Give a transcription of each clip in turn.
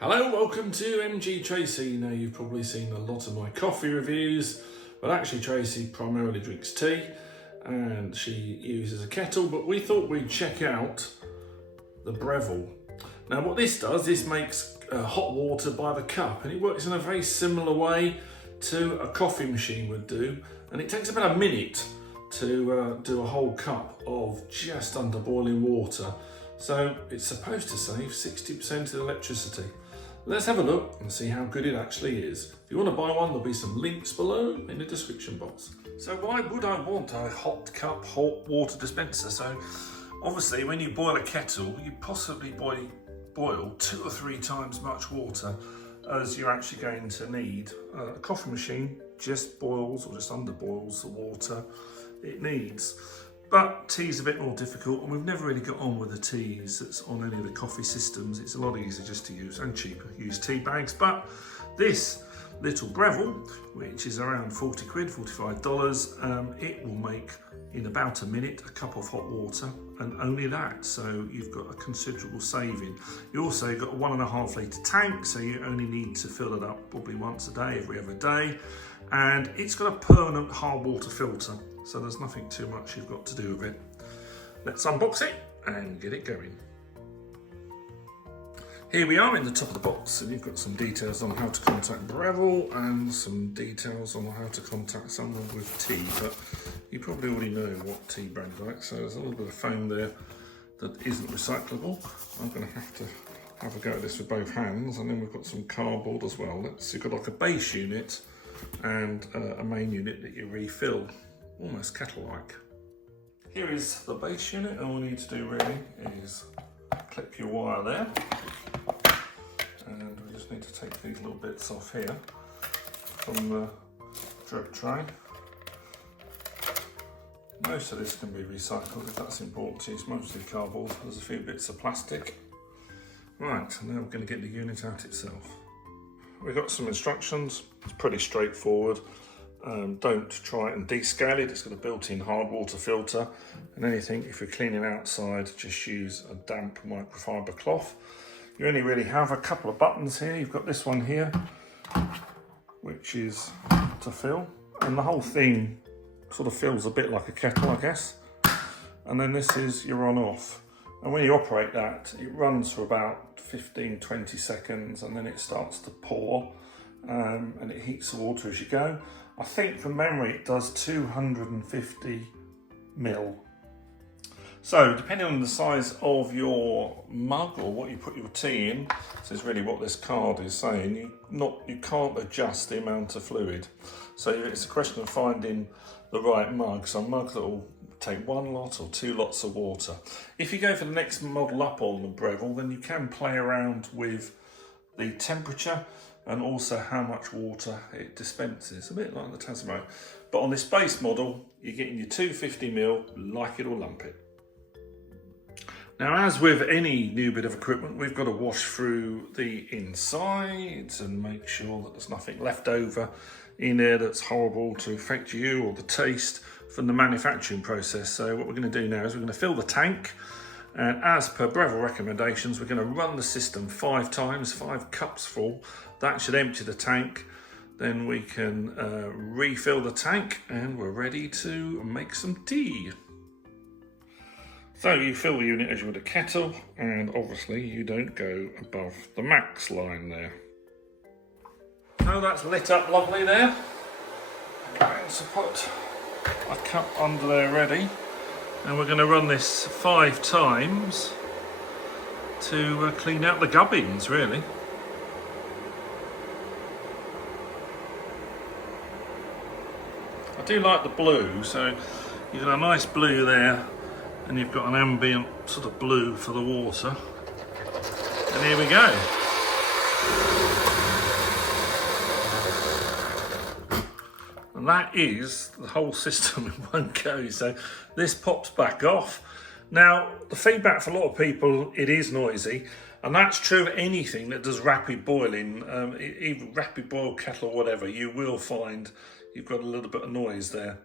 Hello, welcome to MG Tracy. Now you've probably seen a lot of my coffee reviews, but actually Tracy primarily drinks tea and she uses a kettle, but we thought we'd check out the Breville. Now what this does, this makes hot water by the cup, and it works in a very similar way to a coffee machine would do, and it takes about a minute to do a whole cup of just under boiling water. So it's supposed to save 60% of the electricity. Let's have a look and see how good it actually is. If you want to buy one, there'll be some links below in the description box. So why would I want a HotCup hot water dispenser? So obviously when you boil a kettle, you possibly boil 2 or 3 times much water as you're actually going to need. A coffee machine just boils or just under boils the water it needs. But tea's a bit more difficult, and we've never really got on with the teas that's on any of the coffee systems. It's a lot easier just to use and cheaper, use tea bags. But this little Breville, which is around 40 quid, $45, it will make in about a minute a cup of hot water, and only that. So you've got a considerable saving. You also got a 1.5 litre tank, so you only need to fill it up probably once a day, every other day. And it's got a permanent hard water filter, so there's nothing too much you've got to do with it. Let's unbox it and get it going. Here we are in the top of the box, and you've got some details on how to contact Breville and some details on how to contact someone with tea, but you probably already know what tea brand I like. So there's a little bit of foam there that isn't recyclable. I'm going to have a go at this with both hands, and then we've got some cardboard as well. You've got like a base unit and a main unit that you refill, almost kettle-like. Here is the base unit. All we need to do really is clip your wire there, and we just need to take these little bits off here from the drip tray. Most of this can be recycled if that's important. It's mostly cardboard. There's a few bits of plastic. Right, now we're going to get the unit out itself. We've got some instructions. It's pretty straightforward. Don't try and descale it. It's got a built-in hard water filter, and anything, if you're cleaning outside, just use a damp microfiber cloth. You only really have a couple of buttons here. You've got this one here, which is to fill, and the whole thing sort of feels a bit like a kettle, I guess. And then this is your on-off. And when you operate that, it runs for about 15-20 seconds, and then it starts to pour, and it heats the water as you go. I think from memory it does 250 ml. So depending on the size of your mug or what you put your tea in, this is really what this card is saying, you can't adjust the amount of fluid. So it's a question of finding the right mug. Some mugs that will take 1 lot or 2 lots of water. If you go for the next model up on the Breville, then you can play around with the temperature and also how much water it dispenses, a bit like the Tasmo. But on this base model, you're getting your 250 ml, like it or lump it. Now, as with any new bit of equipment, we've got to wash through the insides and make sure that there's nothing left over in there that's horrible to affect you or the taste from the manufacturing process. So what we're going to do now is we're going to fill the tank, and as per Breville recommendations, we're going to run the system 5 times, 5 cups full. That should empty the tank. Then we can refill the tank, and we're ready to make some tea. So you fill the unit as you would a kettle, and obviously you don't go above the max line there. So that's lit up lovely there. Okay, so put a cup under there ready, and we're going to run this 5 times to clean out the gubbins really. I do like the blue, so you've got a nice blue there, and you've got an ambient sort of blue for the water. And here we go. And that is the whole system in one go. So this pops back off. Now, the feedback for a lot of people, it is noisy, and that's true of anything that does rapid boiling, even rapid boil kettle or whatever, you will find you've got a little bit of noise there.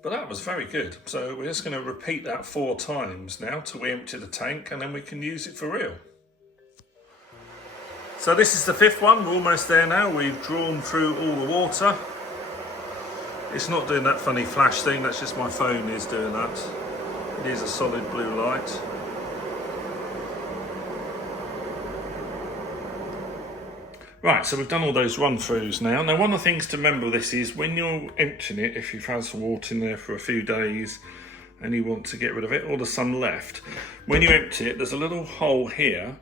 But that was very good. So we're just going to repeat that 4 times now till we empty the tank, and then we can use it for real. So So this is the 5th one, we're almost there now. We've drawn through all the water. It's not doing that funny flash thing, that's just my phone is doing that. It is a solid blue light. Right, so we've done all those run-throughs now. Now, one of the things to remember with this is when you're emptying it, if you've had some water in there for a few days and you want to get rid of it, or there's some left, when you empty it, there's a little hole here,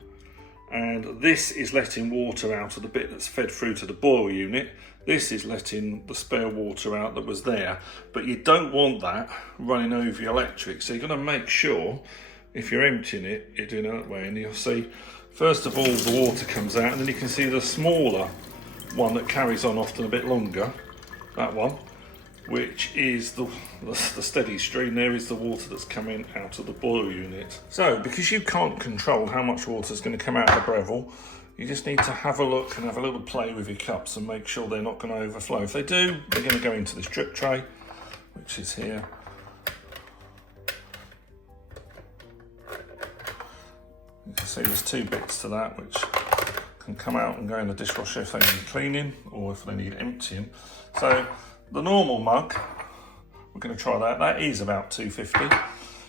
and this is letting water out of the bit that's fed through to the boil unit. This is letting the spare water out that was there, but you don't want that running over your electric, so you're going to make sure, if you're emptying it, you're doing it that way, and you'll see, first of all, the water comes out, and then you can see the smaller one that carries on often a bit longer, that one, which is the steady stream. There is the water that's coming out of the boil unit. So, because you can't control how much water is going to come out of the Breville, you just need to have a look and have a little play with your cups and make sure they're not going to overflow. If they do, they're going to go into this drip tray, which is here. You can see there's 2 bits to that which can come out and go in the dishwasher if they need cleaning or if they need emptying. So the normal mug, we're going to try that. That is about £2.50.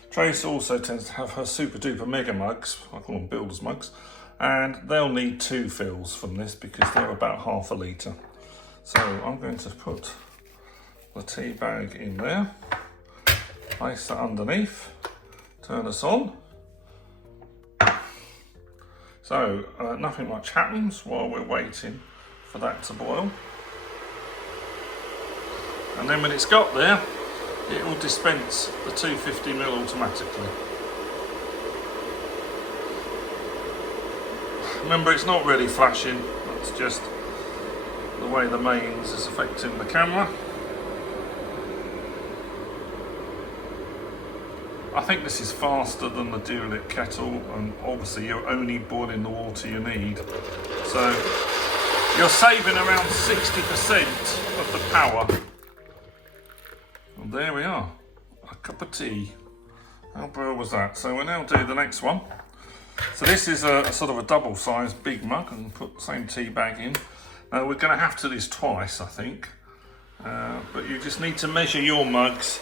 Trace also tends to have her super duper mega mugs, I call them builder's mugs, and they'll need 2 fills from this because they're about half a litre. So I'm going to put the tea bag in there, place that underneath, turn this on. So nothing much happens while we're waiting for that to boil. And then when it's got there, it will dispense the 250ml automatically. Remember, it's not really flashing, that's just the way the mains is affecting the camera. I think this is faster than the Dualit kettle, and obviously you're only boiling the water you need. So you're saving around 60% of the power. And there we are, a cup of tea. How brilliant was that? So we'll now do the next one. So this is a sort of a double-sized big mug, and put the same tea bag in. Now we're going to have to do this twice, I think. But you just need to measure your mugs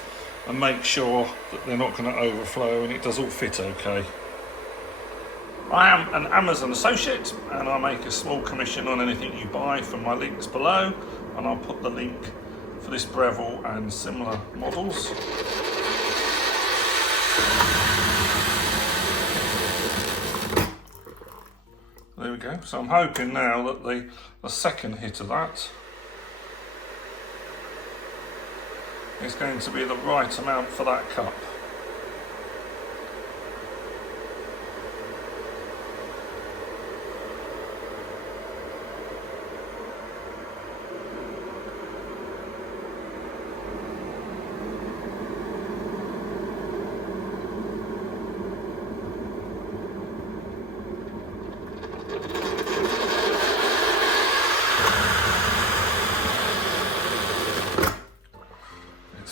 and make sure that they're not going to overflow and it does all fit okay. I am an Amazon associate and I make a small commission on anything you buy from my links below, and I'll put the link for this Breville and similar models. There we go. So I'm hoping now that the second hit of that is going to be the right amount for that cup.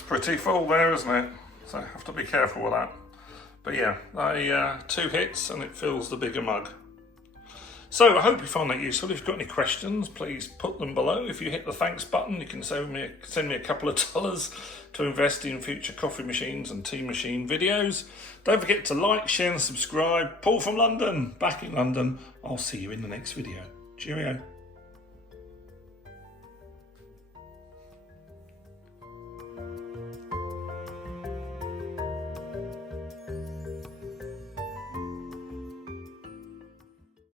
Pretty full there, isn't it? So I have to be careful with that. But yeah, 2 hits and it fills the bigger mug. So I hope you found that useful. If you've got any questions, please put them below. If you hit the thanks button, you can send me a couple of dollars to invest in future coffee machines and tea machine videos. Don't forget to like, share and subscribe. Paul from London, back in London. I'll see you in the next video. Cheerio.